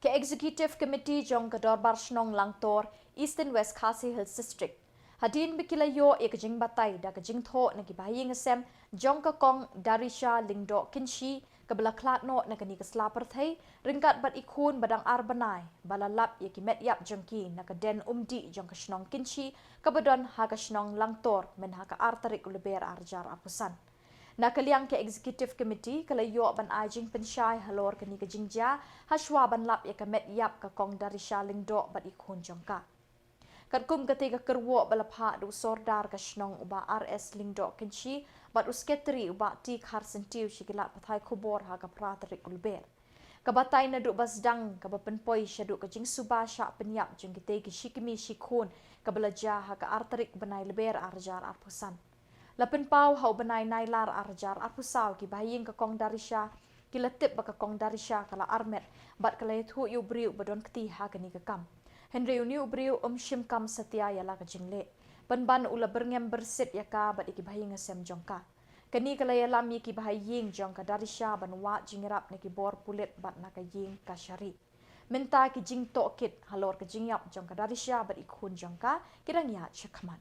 ke Executive Committee jong ke dorbar Shnong Langtor, East and West Khasi Hills District. Hadin bikilayo e kajing batay da kajing tho na kibahi ngasem jong ka kong Darisha lingdo Pynshai kabla klat no na kani kaslapar thai ringkat bat ikhun badang arbanai balalap ye kimet yap jongki na kaden umdi jong ka Shnong Pynshai kabadon ha ka Shnong Langtor men ha ka artarik uleber arjar apusan. Nakaliang ke Executive Committee kalayo ban ajing Pynshai Halor kani ka Jingiap haswa ban lap ye kamet yap ka kong Darisha lingdo bat ikhun jongka. Katkum ketiga kerwo balapha du sordar ka Shnong uba RS lingdo Pynshai bat usketri uba ti kharsentiu shikila pathai Khubor ha ka pratrik ulber. Kabatay na du basdang kabapenpoi syadu ka jing subasha penyap jing kitegi shikimi shikhun kabalaja ha ka artarik banai leber arjar arpusan. Lapin pau hau banai nailar arjar arpusau ki bahing ka kong Darisha kilatip baka kong Darisha kala armet bat kala thu yu briu badon kti ha kani ka kam. Henry uni ubriu shim kam setia yala ka jingle. Banban ula berngem bersit yaka bat iki bahing sem jongka. Kani kala yalam iki bahing jongka Darisha banwa Jingiap na Khubor pulit bat na ka ying ka syari. Minta ki jing to kit Halor ka Jingiap jongka Darisha bat ikhun jongka kirang ya syakman.